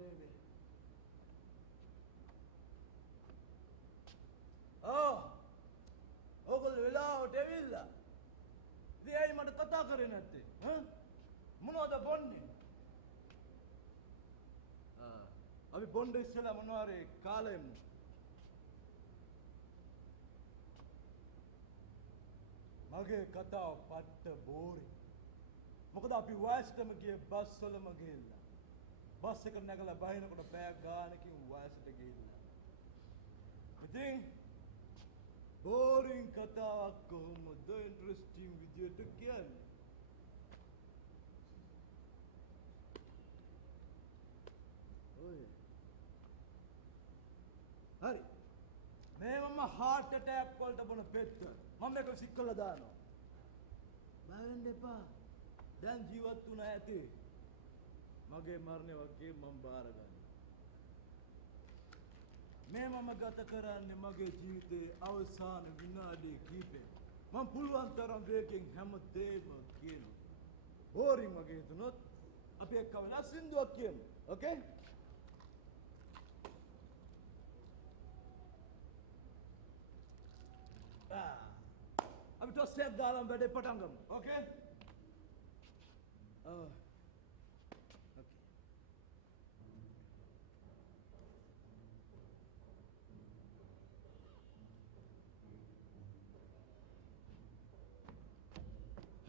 baby. Oh, ඔගොල්ලෝ වෙලාවට ඇවිල්ලා. ඉතින් ඇයි මට කතා කරේ නැත්තේ? මොනවද බොන්නේ? අපි බොන්න ඉස්සෙල්ලා මොනවාරි කාලෙමු. මගේ කතාව පට්ට බෝරි. මොකද අපි වයසටම ගියේ බස් වලම ගිහිල්ලා. බස් එක නැගලා බහිනකොට පැය ගානකින් වයසට ගිහිල්ලා. ඉතින් බෝරින් කතාවක් කොහොමද ඉන්ටරෙස්ටිං විදියට කියන්නේ? ඔය. හරි. මේ මම heart attack වලට බොන පෙත්ත. මම මේක සික්කලා දානවා. බය වෙන්න එපා. දැන් ජීවත් වුණා ඇති. මගේ මරණය වගේ මම බාරගන්නවා. මේ මම ගත කරන්නේ මගේ ජීවිතයේ අවසාන විනාඩි කිහිපය. මම පුළුවන් තරම් වේගෙන් හැමදේම කියනවා. බෝරින් වගේ හිතුනොත් අපි එක්කම සින්දුවක් කියමු. ඕකේ? අපි ටොස් එකක් දාලා වැඩේ පටන් ගමු. ඕකේ?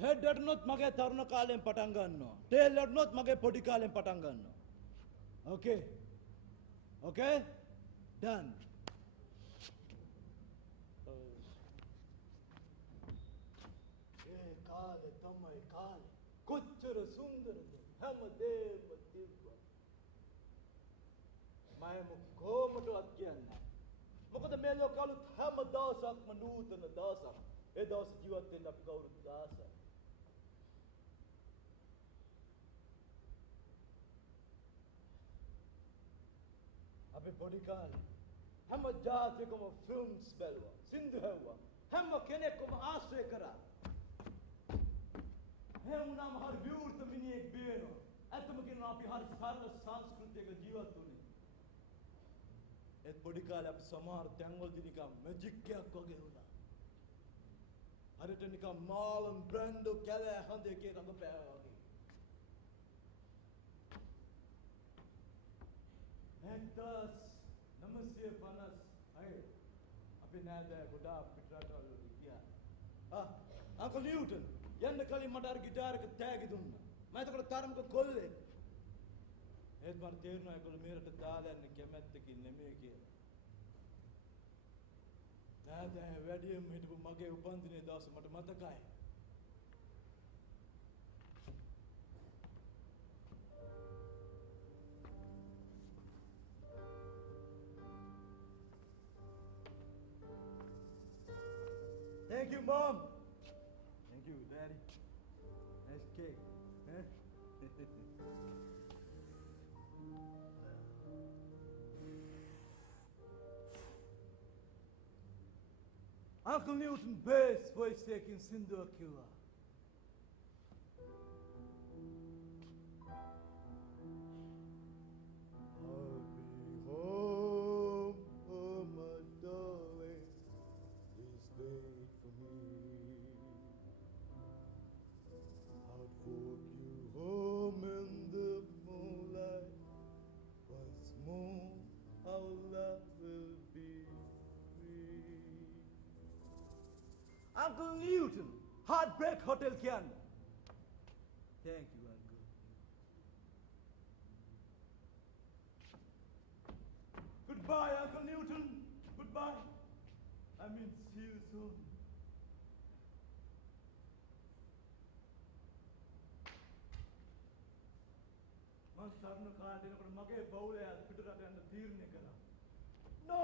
හෙඩ් එකනොත් මගේ තරුණ කාලයෙන් පටන් ගන්නවා. ටේල් එකනොත් මගේ පොඩි කාලයෙන් පටන් ගන්නවා. ඕකේ? ඕකේ? ඩන්. ඒ කාලේ තමයි කාලේ. කොච්චර සුන්දරද? හැමදේම තිබ්බා. මම කොහොමදවත් කියන්නේ? මොකද මේ ලෝකවල හැම දවසක්ම නූතන දවසක්. ඒ දවස් ජීවත් වෙන්න අපි කවුරුත් ආසයි. අපි පොඩි කාලේ හැම ජාතිකම ෆිල්ම්ස් බැලුවා, සින්දු හැව්වා, හැම කෙනෙක්ම ආශ්‍රය කරා. එහෙම වුණාම හරි විවෘත මිනිහෙක් බේනවා. ඇත්තම කියනවා අපි හරි සරල සංස්කෘතියක ජීවත් වුණේ. ඒත් පොඩි කාලේ අපි සමහර තැන්වලදී නිකන් මැජික් එකක් වගේ වුණා. හරියට නිකන් මාලන් බ්‍රැන්ඩෝ කැලෑ හඳ එකේ රඟපෑවා වගේ. 1956 අපි නෑදෑ ගොඩාක් පිටරටවල ගියා. අංකල් නිව්ටන් යන්න කලින් මට අර ගිටාර් එක තෑගි දුන්නා. මම එතකොට තරමක කොල්ලෙක්. ඒත් මට තේරුණා ඒගොල්ලෝ මේ රට දාලා යන්නේ කැමැත්තකින් නෙමෙයි කියලා. නෑදෑ වැඩියෙන්ම හිටපු මගේ උපන්දිනේ දවස මට මතකයි. Thank you, Mom. Thank you, Daddy. Nice cake. Huh? Uncle Newton bass voice taking Sindu Akila. I'll be home, oh my darling, please wait for me. I'll walk you home in the moonlight. Once more, our love will be free. Uncle Newton, Heartbreak Hotel Kian. Thank you, Uncle. Goodbye, Uncle Newton. Goodbye. I mean, see you soon. මම සරණ කාලේ දෙනකොට මගේ බවුලේ පිටරට යන්න තීරණය කළා. No!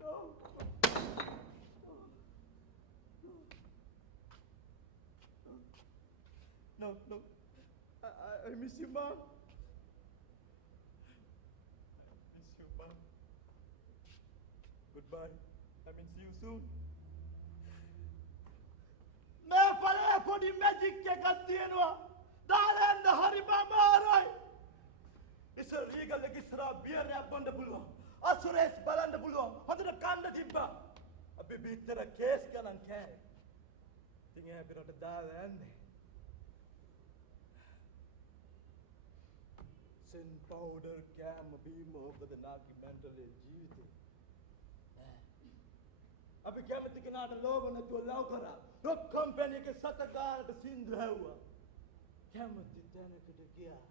No! No, no. I miss you, Mom. I miss you, Mom. Goodbye. I mean, see you soon. मैं पले पड़ी मैजिक के करती है ना दालें द हरी मामा आ रहा है इस බියරයක් බොන්න පුළුවන්. අසුරේස් බලන්න පුළුවන්. හොඳට කන්න තිබ්බා. අපි බිත්තර කේස් ගණන් කෑවේ. ඉතින් ඒ අපිට දාලා යන්නේ. Sin powder කෑම බීම ඔබද නාකි මෙන්ටලේ ජීවිතේ. අපි කැමති කෙනාට ලෝභ නැතුව ලව් කරා. රොක් කම්පැනි එකේ සතකාරට සින්දු හැව්වා. කැමති තැනකට ගියා.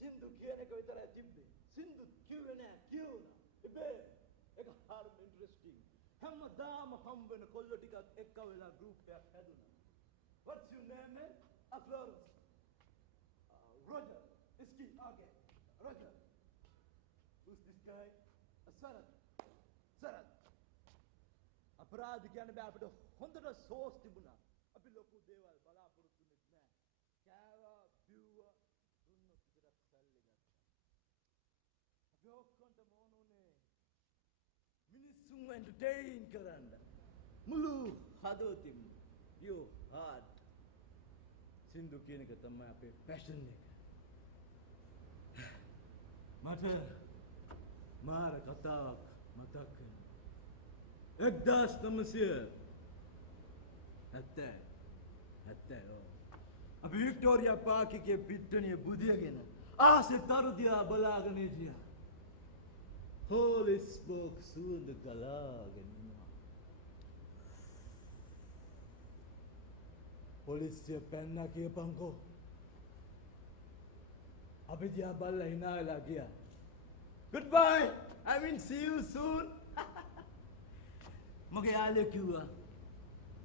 Sindu කියන එක විතරයි තිබ්බේ. සින්දු කිව්වේ නෑ කියුණා. ඉබේ ඒක හරිම ඉන්ටරෙස්ටිං. හැමදාම හම් වෙන කොල්ලෝ ටිකක් එක්ක වෙලා ගෲප් එකක් හැදුනා. What's your name, man? Florence. Roger. Iski. Okay. Roger. Who's this guy? Sarat. Sarat. අපරාධ කියන්නේ බෑ අපිට හොඳට සෝස් තිබුණා. අපි ලොකු දේවල් බලාපොරොත්තු වෙන්නේ නෑ. කෑවා, බිව්වා, දුන්නොත් විතරක් සල්ලි ගත්තා. අපි ඔක්කොන්ට මොනුනේ මිනිස්සුන් එන්ටර්ටේන් කරන්න. මුළු හදවතින්ම your heart. සින්දු කියන එක තමයි අපේ පැෂන් එක. මට මාර කතාවක් මතක් වෙනවා. 1970 අපි වික්ටෝරියා පාක් එකේ පිට්ටනිය බුදියගෙන ආසෙ තරුදියා බලාගෙන හිටියා. හෝලි ස්මෝක් සුවඳ ගලාගෙන ඉන්නවා. පොලිසිය පැන්නා කියපන්කෝ. අපි දිහා බලලා hina වෙලා ගියා. Goodbye. I mean see you soon. මගේ යාළුවා කිව්වා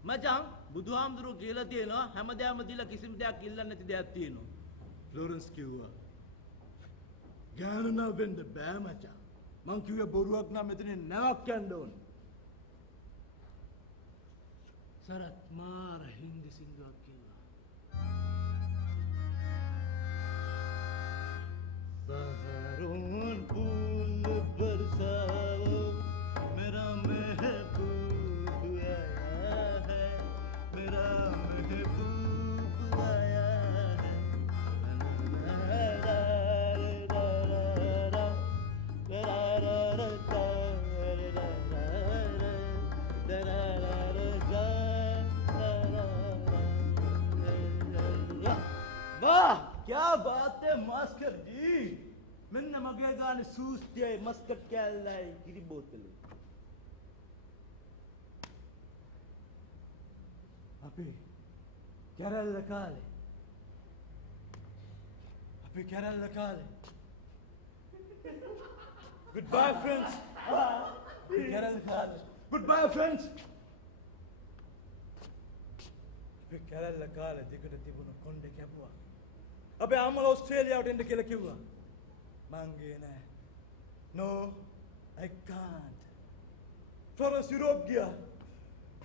මචං බුදුහාමුදුරුවෝ කියලා තියෙනවා හැමදාම දීලා කිසිම දෙයක් ඉල්ලන්නේ නැති දෙයක් තියෙනවා. ෆ්ලොරන්ස් කිව්වා ගානනා වෙන්න බෑ මචං. මං කිව්වේ බොරුවක් නම් මෙතනින් නැවක් යන්න ඕන. සරත් මාර හින්දි සින්දුවක් කිව්වා. बहारों फूल बरसाओ मेरा महबूब आया है मेरा महबूब आया है. वाह क्या बात है मास्टर जी. මෙන්න මගේ ගානේ සූස්තියයි මස්කට් කෑල්ලයි කිරි බෝතලේ. අපි කැරල්ල කාලේ. Goodbye friends. කැරල්ල කාලේ. Goodbye friends. අපි කැරල්ල කාලේ දිගට තිබුණු කොණ්ඩේ කැපුවා. අපි ආමල ඕස්ට්‍රේලියාවට එන්න කියලා කිව්වා. Mangena. No, I can't. Florence, Europe gaya.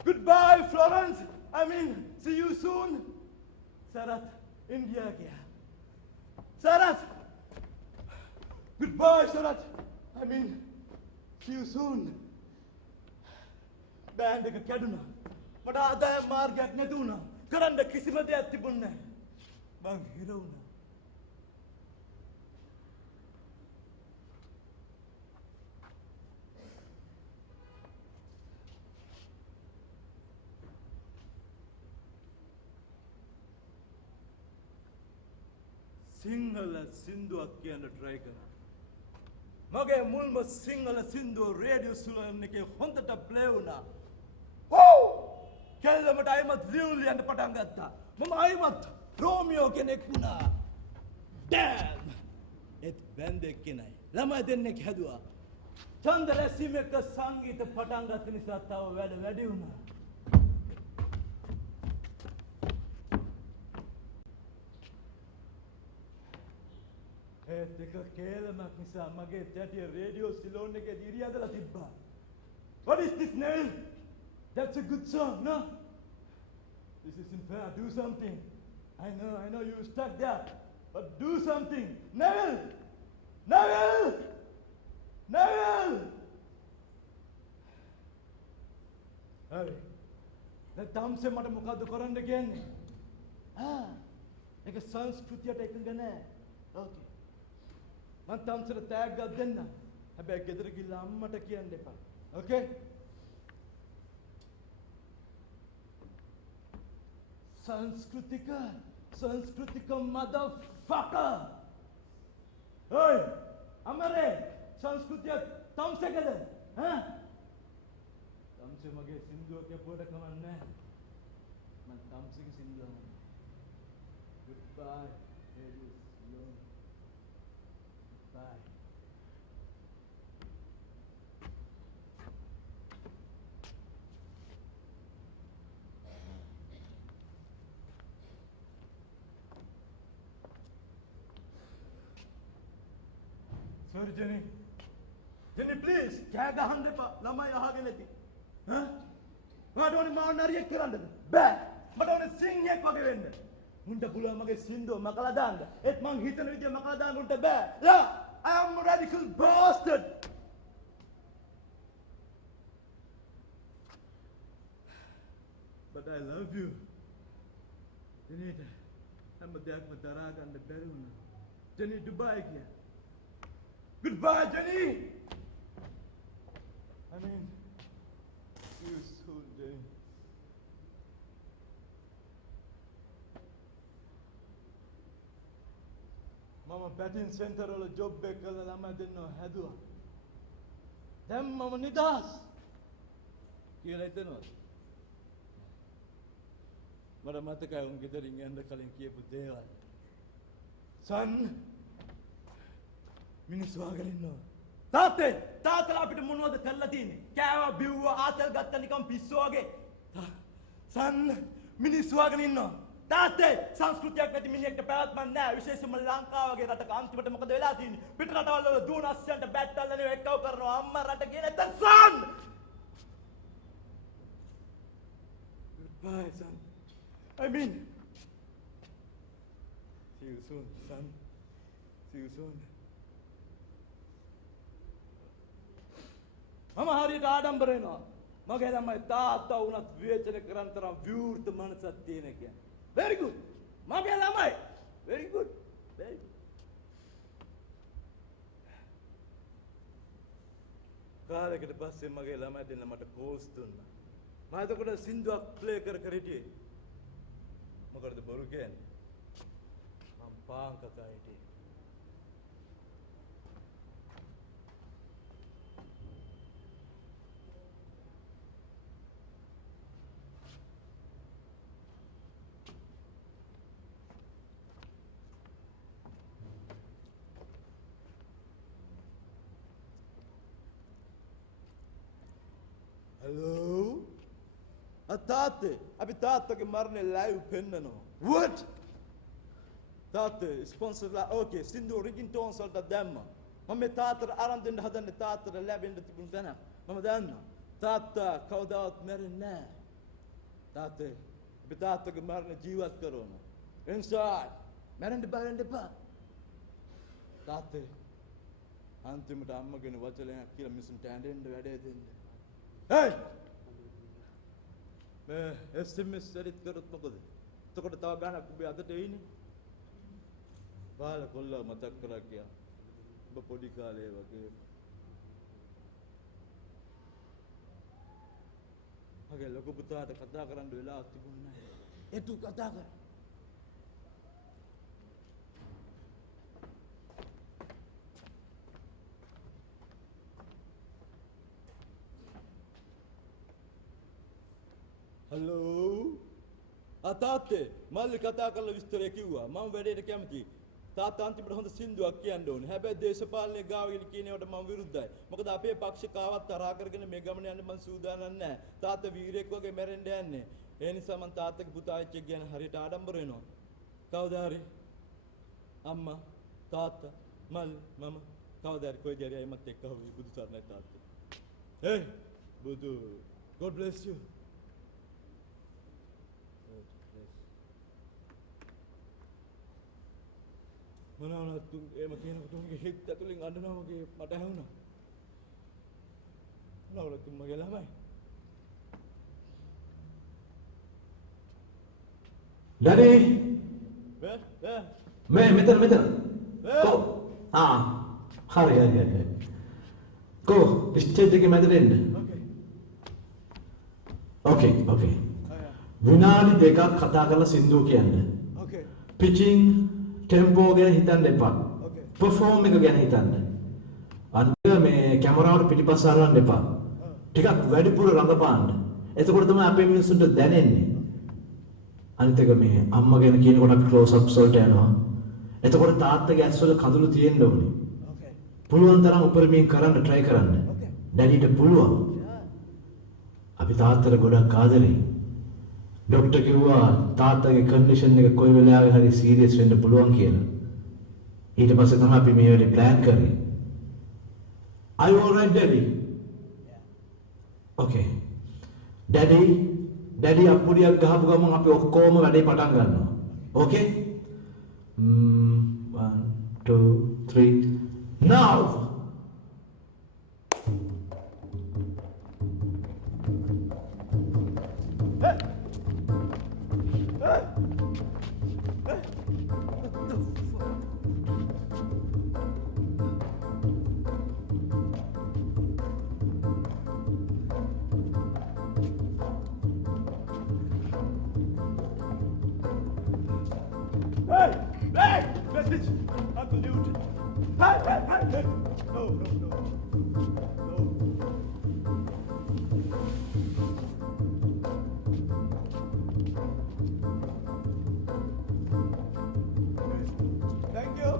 Goodbye, Florence. I mean, see you soon. Sarat, India gaya. Sarat. Goodbye, Sarat. I mean, see you soon. Band එක කැඩුනා. මට ආදායම් මාර්ගයක් නැති වුණා. කරන්න කිසිම දෙයක් තිබුණේ නැහැ. මං හිර වුණා. සිංහල සින්දුවක් කියන්න try කරා. මගේ මුල්ම සිංහල සින්දුව රේඩියෝ සුලන් එකේ හොඳට ප්ලේ වුණා. හෝ! කෙල්ලමට අයිමත් ලියන්න පටන් ගත්තා. මම අයිමත් රෝමියෝ කෙනෙක් වුණා. ඩෑම්! ඒත් බෑන්ඩ් එකේ නයි. ළමයි දෙන්නෙක් හැදුවා. ඡන්ද රැසීම එක්ක සංගීත පටන් ගත්ත නිසා තව වැඩි වුණා. ඒත් එක කේලමක් නිසා මගේ තැටිය රේඩියෝ සිලෝන් එකේ දිරි ඇදලා තිබ්බා. What is this, Neil? That's a good song, no? This isn't fair. Do something. I know you stuck there. But do something. Neville! Neville! Neville! Hey, දැන් තාම්සේ මට මොකද්ද කරන්න කියන්නේ? ඒක සංස්කෘතියට එකඟ නැහැ. Okay. මං තාම්සේට තෑග්ගක් දෙන්න. හැබැයි ගෙදර ගිහලා අම්මට කියන්න එපා. Okay? සංස්කෘතික motherfucker! Hey! අමරේ! සංස්කෘතිය තාම්සේකද? තාම්සේ මගේ සින්දුව කියපුවට කමක් නැහැ. මං තාම්සේගේ සින්දුව. Goodbye. Bye. Sorry, Jenny. Jenny, please. කෑ ගහන්න එපා. ළමයි අහගෙන ඉති. මට ඕනේ මාව නරියෙක් කරන්නද? බෑ. මට ඕනේ සිංහෙක් වගේ වෙන්න. මුන්ට පුළුවන් මගේ සින්දුව මකලා දාන්න. ඒත් මං හිතන විදිය මකලා දාන්න උන්ට බෑ. Yeah, I am a radical bastard. But I love you. Jenny, හැම දෙයක්ම දරා ගන්න බැරි වුණා. Jenny, Dubai ගියා. Goodbye, Jenny! I mean, see you soon, Jenny. Mama batting center වල job එක කරලා ළමයි දෙන්නව හැදුවා. දැන් මම නිදහස් කියලා හිතනවා. මට මතකයි උන් ගෙදරින් යන්න කලින් කියපු දේවල්. Son, මිනිස්සු අහගෙන ඉන්නවා. තාත්තලා අපිට මොනවද කරලා තියෙන්නේ? කෑවා බිව්වා ආතල් ගත්තා නිකන් පිස්සෝ වගේ. Son, මිනිස්සු අහගෙන ඉන්නවා. තාත්තේ සංස්කෘතියක් නැති මිනිහෙක්ට පැවැත්මක් නැහැ. විශේෂයෙන්ම ලංකාව වගේ රටක අන්තිමට මොකද වෙලා තියෙන්නේ? පිට රටවල් වල දුවන අස්සයන්ට බැට් අල්ලන්නේ එක්කව කරනවා. අම්මා රට කියන නැත්නම් son! Goodbye, son. I mean, see you soon, son. See you soon. මම හරියට ආඩම්බර වෙනවා. මගේ ළමයි තාත්තා වුණත් විවේචන කරන තරම් විවෘත මනසක් තියෙන කියන්නේ. Very good. මගේ ළමයි. Very good. Very good. කාලයකට පස්සේ මගේ ළමයි දෙන්න මට කෝස් දුන්නා. මම එතකොට සින්දුවක් ප්ලේ කර හිටියේ. මොකටද බොරු කියන්නේ? මම පාන් කතා හිටියේ. Hello? තාත්තේ අපි තාත්තගේ මරණේ ලයිව් පෙන්නනවා. What? තාත්තේ ස්පොන්සර්ලා ඕකේ සින්දු රින්ග්ටෝන්ස් වලට දැම්මා. මම මේ තාත්තට අරන් දෙන්න හදන්නේ තාත්තට ලැබෙන්න තිබුණු තැන. මම දන්නවා. තාත්තා කවදාවත් මැරෙන්නේ නැහැ. තාත්තේ අපි තාත්තගේ මරණේ ජීවත් කරනවා. Inside. මැරෙන්න බයෙන් දෙපා. තාත්තේ අන්තිමට අම්මගෙන වචනයක් කියලා මිනිස්සුන්ට ඇඬෙන්න වැඩේ දෙන්න. Hey! මේ SMS එරිත් කරොත් මොකද? එතකොට තව ගානක් ඔබ අදට එයිනේ. බාල කොල්ලා මතක් කරා කියා. ඔබ පොඩි කාලේ වගේ. මගේ ලොකු පුතාට කතා කරන්න වෙලාවක් තිබුණේ නැහැ. එතු කතා කර. Halloo. තාත්තේ මල්ලි කතා කරලා විස්තරය කිව්වා. මම වැඩේට කැමතියි. තාත්තා අන්තිමට හොඳ සින්දුවක් කියන්න ඕනේ. හැබැයි දේශපාලනය ගාවගෙන කියනවට මම විරුද්ධයි. මොකද අපේ පක්ෂ කාවත් තරහා කරගෙන මේ ගමන යන්න මම සූදානම් නැහැ. තාත්තා වීරයෙක් වගේ මැරෙන්න යන්නේ. ඒ නිසා මම තාත්තගේ පුතා එච්ච ගැන හරියට ආඩම්බර වෙනවා. කවදා හරි අම්මා තාත්තා මල්ලි මම කවදා හරි කොයි ජරියයි මත් එක්ක හොවි බුදු සරණයි තාත්තා. Hey බුදු God bless you. මොනවාද තුන් එම කියනකොට උන්ගේ හිත ඇතුලින් අඬනවා වගේ මට ඇහුණා. මොනවාද තුන් මගේ ළමයි? Daddy. මේ මෙතන. Go. හරි. Go. ස්ටේජ් එකේ මැදට එන්න. Okay. විනාඩි දෙකක් කතා කරලා සින්දුව කියන්න. Okay. Pitching tempo ගැන හිතන්න එපා. Okay. perform එක ගැන හිතන්න. අන්න මේ කැමරාවට පිටිපස්ස හරවන්න එපා. ටිකක් වැඩිපුර රඟපාන්න. එතකොට තමයි අපේ මිනිස්සුන්ට දැනෙන්නේ. අනිත් එක මේ අම්මා ගැන කියනකොට අපි ක්ලෝස් අප්ස් වලට යනවා. එතකොට තාත්තගේ ඇස්වල කඳුළු තියෙන්න ඕනේ. Okay. පුළුවන් තරම් උපරිමයෙන් කරන්න try කරන්න. Okay. ඩැඩිට පුළුවන්. අපි තාත්තට ගොඩක් ආදරෙයි. ડોක්ටර් කිව්වා තාත්තගේ කන්ඩිෂන් එක කොයි වෙලාවෙ හරි සීරියස් වෙන්න පුළුවන් කියලා. ඊට පස්සේ තමයි අපි මේ වැඩේ ප්ලෑන් කරේ. Are you all right, Daddy? Okay. Daddy අප්පුඩියක් ගහපු ගමන් අපි ඔක්කොම වැඩේ පටන් ගන්නවා. Okay? 1 2 3 now. Hey! Message! Uncle Newt! Hey! No. Thank you.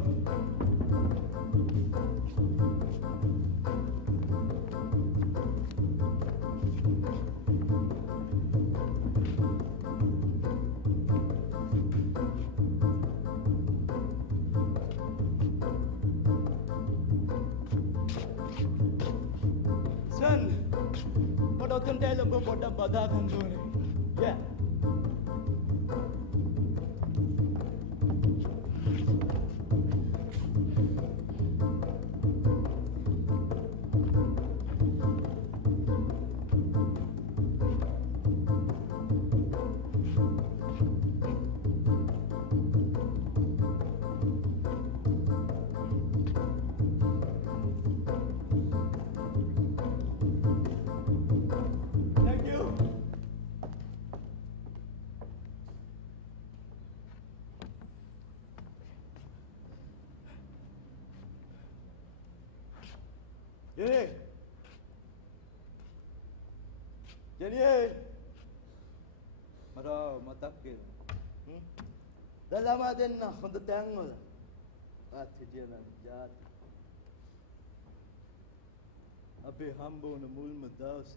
Son, what I can tell about what the Bada can do. Yeah. Thank you. Jenny! Mara matak ke. Dalama din na kung tangol. At hijian jat. Abe hambo na mul madaus.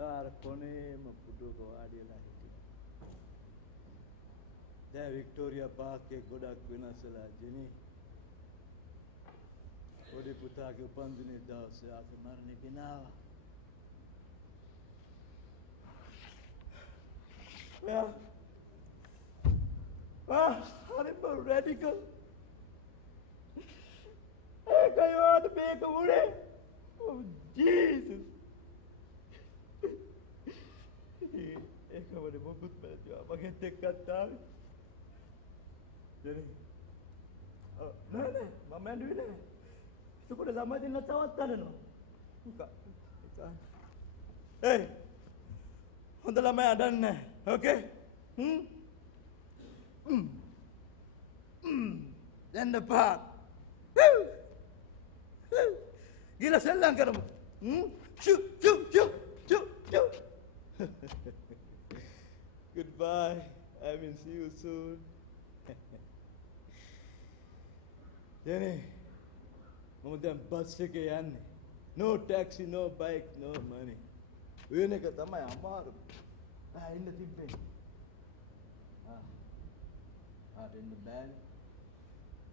Ar kone mapudu ko adi lahi. Da Victoria Park ke godak winasala Jenny. Odi puta ke upandini daus ya marne ginawa. Yeah. I'm radical. Hey, can you want to make a way? Oh, Jesus. Ik ga maar de boek goed met jou. Mag je tik dat thuis? Jadi. Oh, nee. Maar men doet nee. Zo goed is dat maar in het touw tanden no. Buka. Hey. Honda mij dan nee. Okay? Then the park. Gila selang ka naman. Shoot. Goodbye. I will see you soon. Jenny, mama දැන් bus එකේ යන්නේ. No taxi, no bike, no money. වෙන එක තමයි අමාරු. ඉන්න තිබ්බේ. එන්න බෑනේ.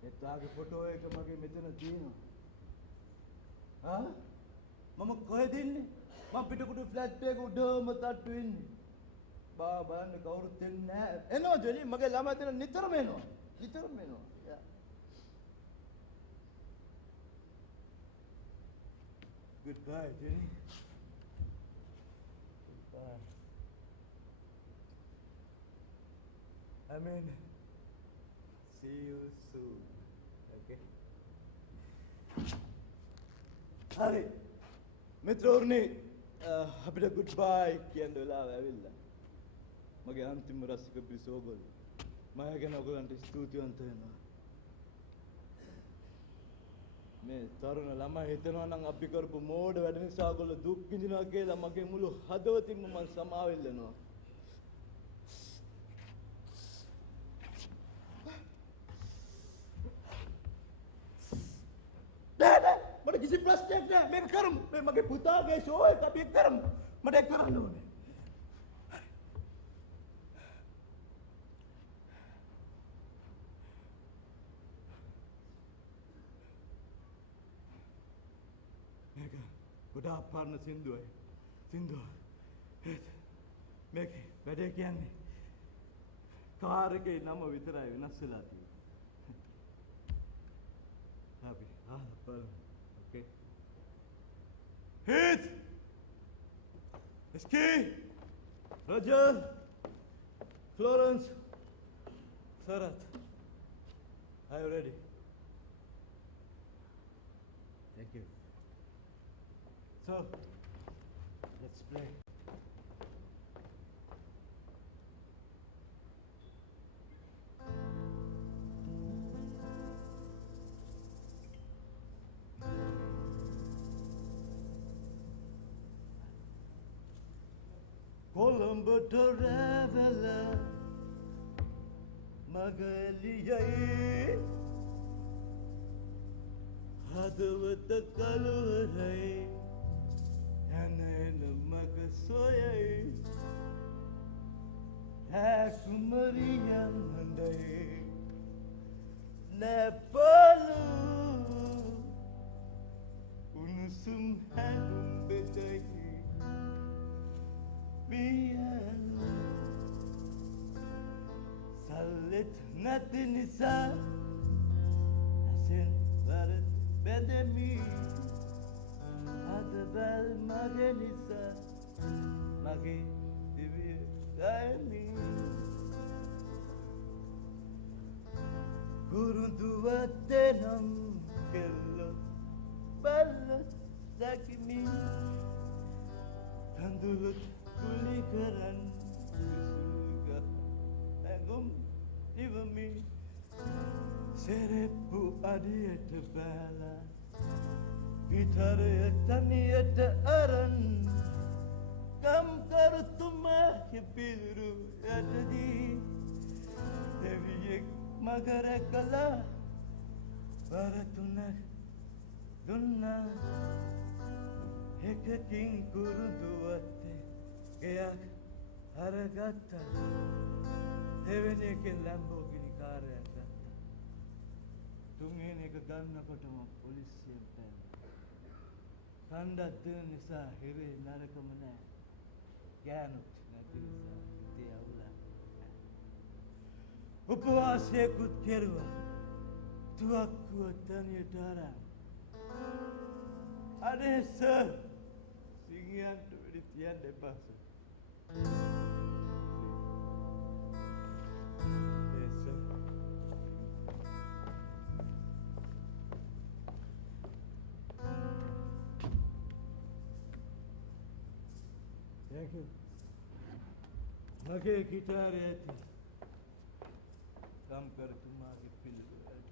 ඒ තාගේ ෆොටෝ එක මගේ මෙතන තියෙනවා. මම කොහෙද ඉන්නේ? මම පිටකුඩු ෆ්ලැට් එක උඩම තට්ටු ඉන්නේ. බලන්න කවුරුත් එන්නේ නැහැ. එනවා ජොලි මගේ ළමයි දෙන නිතරම එනවා. Yeah. Goodbye, Jenny. Goodbye. See you soon. Okay? Hari, මිත්‍රෝර්නේ අපිට goodbye කියන්න වෙලාව ඇවිල්ලා. මගේ අන්තිම රසික පිරිස ඕගොල්ලෝ. මම ගැන ඔයගොල්ලන්ට ස්තුතිවන්ත වෙනවා. මේ තරුණ ළමයි හිතනවා නම් අපි කරපු මෝඩ වැඩ නිසා ඔයගොල්ලෝ දුක් විඳිනවා කියලා මගේ මුළු හදවතින්ම මම සමාව ඉල්ලනවා. නෑ මට කිසි ප්‍රශ්නයක් නෑ මේක කරමු. මේ මගේ පුතාගේ ෂෝ එක අපි කරමු. මට ඒක කරන්න ඕනේ. ගොඩාක් පාරන සින්දුවයි. මේක වැඩේ කියන්නේ කාර් එකේ නම විතරයි වෙනස් වෙලා තියෙන්නේ. අපි බලමු. Okay. Hit! Ski! Roger! Florence! Sarat! Are you ready? Thank you. So, let's play. Colombo traveler, Magaliyai, Hadavata Kalurai. Hanena magasoyay Hasumariyan handay Nepalu Unusum halum betay Biyalo Salit natin isa Asin barat bedemi Adabal magenisa Magi divi daimi Gurunduate nam kello Ballo sakimi Tandulut kulikaran Bisulga Engum divami Serepu adiyata bala Gitar taniyat aran Kam kartuma biru yadadi Deviyek magarekala Baratunak dunna Hekaking kurunduwate Kayak haragata Deveneke Lamborghini car yakata Tungene ka ganna kotama polisiyen පැන්න කණ්ඩත් දෙන නිසා හෙවේ නරකම නෑ ගෑනුත් නැති නිසා හිතේ අවුලක් උපවාසයකුත් කෙරුවා තුවක්කුව තනියට අරන් අනේ සර් සිංහයන්ට වෙඩි තියන්න එපා සර් Thank you. මගේ ගිටාරය ඇති. ගම් කර තුමාගේ පිළිතුර ඇති.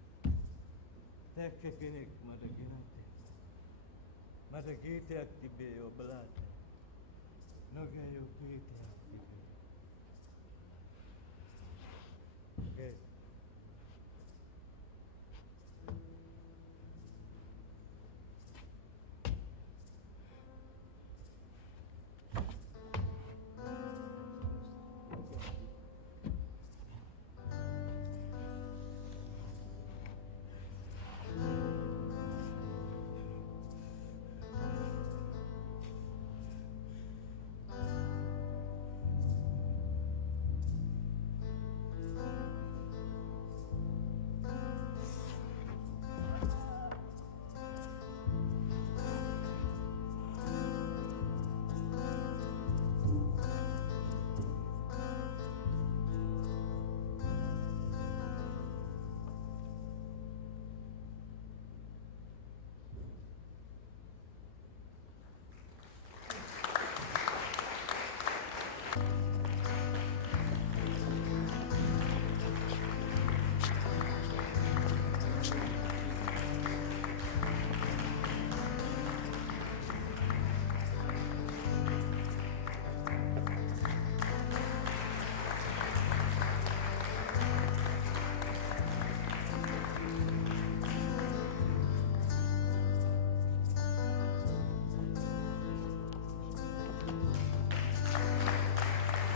දැක්ක කෙනෙක් මට ගෙනත් මට ගීතයක් තිබේ ඔබලාට. නොගැයූ ගීතයක් තිබේ. Okay.